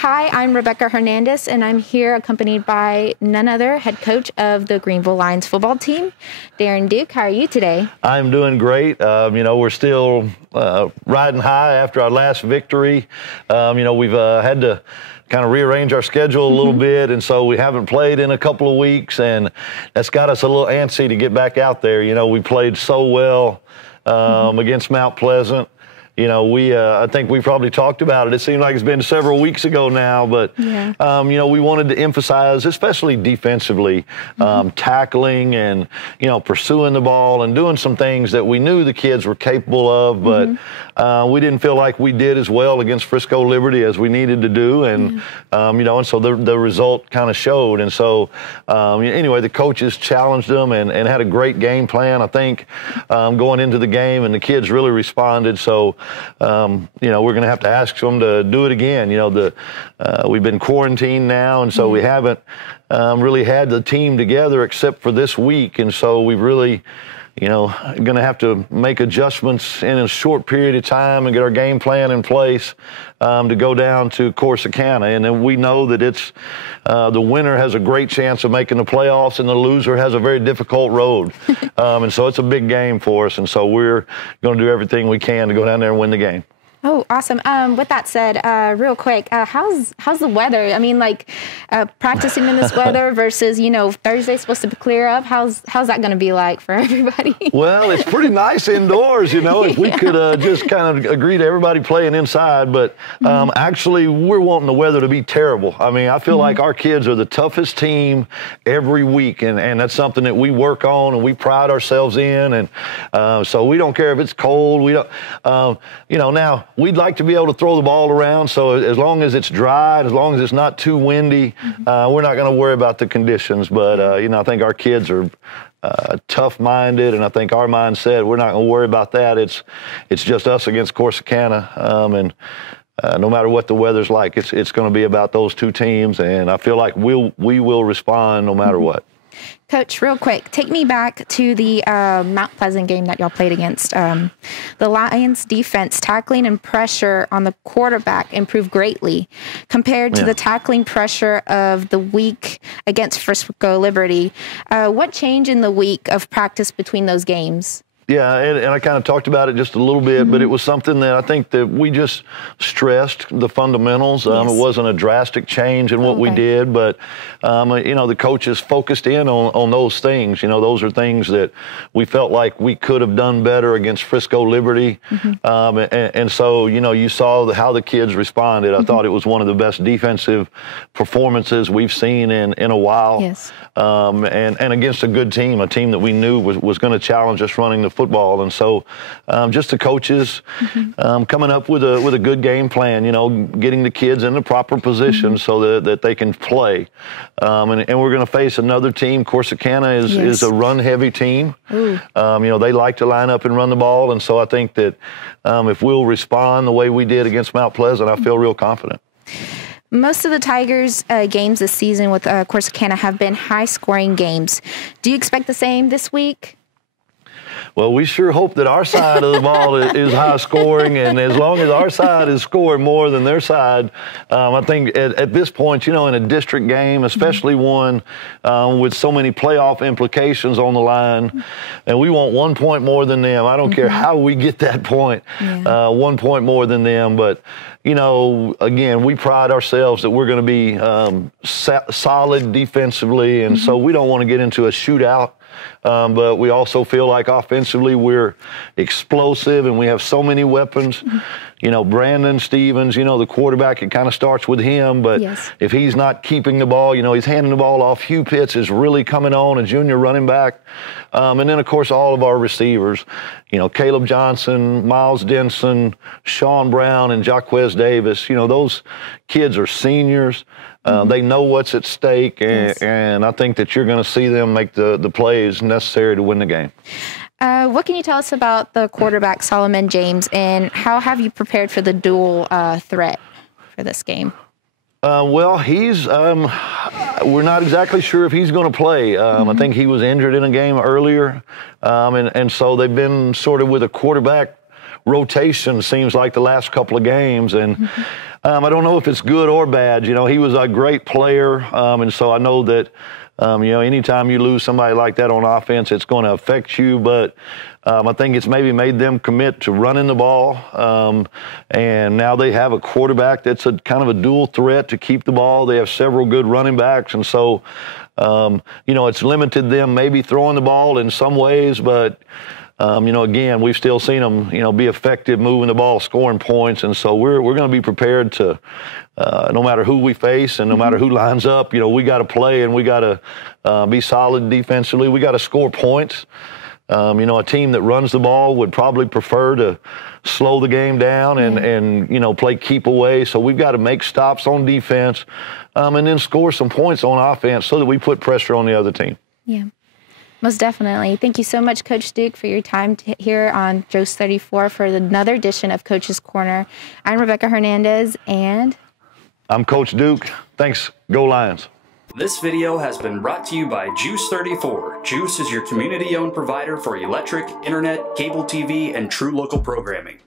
Hi, I'm Rebecca Hernandez, and I'm here accompanied by none other head coach of the Greenville Lions football team, Darren Duke. How are you today? I'm doing great. We're still riding high after our last victory. We've had to kind of rearrange our schedule a little bit, and so we haven't played in a couple of weeks, and that's got us a little antsy to get back out there. We played so well against Mount Pleasant. I think we probably talked about it. It seemed like it's been several weeks ago now, but, we wanted to emphasize, especially defensively, tackling and, pursuing the ball and doing some things that we knew the kids were capable of, but we didn't feel like we did as well against Frisco Liberty as we needed to do. And, and so the result kind of showed. And so, anyway, the coaches challenged them and had a great game plan, I think, going into the game, and the kids really responded. So, we're going to have to ask them to do it again. We've been quarantined now, and so we haven't really had the team together except for this week. And so we've really, going to have to make adjustments in a short period of time and get our game plan in place to go down to Corsicana. And then we know that it's the winner has a great chance of making the playoffs, and the loser has a very difficult road. And so it's a big game for us. And so we're going to do everything we can to go down there and win the game. Oh, awesome. With that said, real quick, how's the weather? I mean, practicing in this weather versus, Thursday's supposed to clear up. How's that going to be like for everybody? Well, it's pretty nice indoors, if we could just kind of agree to everybody playing inside. But actually, we're wanting the weather to be terrible. I mean, I feel like our kids are the toughest team every week, and that's something that we work on and we pride ourselves in. And so we don't care if it's cold. We don't, now, we'd like to be able to throw the ball around, so as long as it's dry, as long as it's not too windy, we're not going to worry about the conditions. But, I think our kids are tough-minded, and I think our mindset, we're not going to worry about that. It's just us against Corsicana, and no matter what the weather's like, it's going to be about those two teams, and I feel like we will respond no matter what. Coach, real quick, take me back to the Mount Pleasant game that y'all played against. The Lions defense tackling and pressure on the quarterback improved greatly compared to the tackling pressure of the week against Frisco Liberty. What changed in the week of practice between those games? Yeah, and I kind of talked about it just a little bit, but it was something that I think that we just stressed the fundamentals. It wasn't a drastic change in what we did, but, the coaches focused in on those things. Those are things that we felt like we could have done better against Frisco Liberty. And so, you saw how the kids responded. I thought it was one of the best defensive performances we've seen in a while. Yes. And against a good team, a team that we knew was going to challenge us running the football. And so just the coaches coming up with a good game plan, getting the kids in the proper position so that they can play. And we're going to face another team. Corsicana is a run-heavy team. They like to line up and run the ball. And so I think that if we'll respond the way we did against Mount Pleasant, I feel real confident. Most of the Tigers' games this season with Corsicana have been high-scoring games. Do you expect the same this week? Well, we sure hope that our side of the ball is high scoring, and as long as our side is scoring more than their side, I think at this point, in a district game, especially one with so many playoff implications on the line, and we want 1 point more than them. I don't care how we get that point, 1 point more than them, but again, we pride ourselves that we're going to be solid defensively, and so we don't want to get into a shootout. But we also feel like offensively we're explosive and we have so many weapons. Brandon Stevens, the quarterback, it kind of starts with him. But if he's not keeping the ball, he's handing the ball off. Hugh Pitts is really coming on, a junior running back. And then, of course, all of our receivers, Caleb Johnson, Miles Denson, Sean Brown, and Jaquez Davis. Those kids are seniors. They know what's at stake, and I think that you're going to see them make the plays necessary to win the game. What can you tell us about the quarterback, Solomon James, and how have you prepared for the dual threat for this game? Well, he's we're not exactly sure if he's going to play. I think he was injured in a game earlier, and so they've been sort of with a quarterback rotation, seems like, the last couple of games. And I don't know if it's good or bad. You know, he was a great player, and so I know that, you know, anytime you lose somebody like that on offense, it's going to affect you. But I think it's maybe made them commit to running the ball, and now they have a quarterback that's a kind of a dual threat to keep the ball. They have several good running backs, and so, you know, it's limited them maybe throwing the ball in some ways, but you know, again, we've still seen them, you know, be effective moving the ball, scoring points, and so we're going to be prepared to, no matter who we face and no matter who lines up, you know, we got to play and we got to be solid defensively. We got to score points. You know, a team that runs the ball would probably prefer to slow the game down and you know, play keep away. So we've got to make stops on defense and then score some points on offense so that we put pressure on the other team. Yeah. Most definitely. Thank you so much, Coach Duke, for your time here on GEUS 34 for another edition of Coach's Corner. I'm Rebecca Hernandez, and I'm Coach Duke. Thanks. Go Lions. This video has been brought to you by GEUS 34. GEUS is your community-owned provider for electric, internet, cable TV, and true local programming.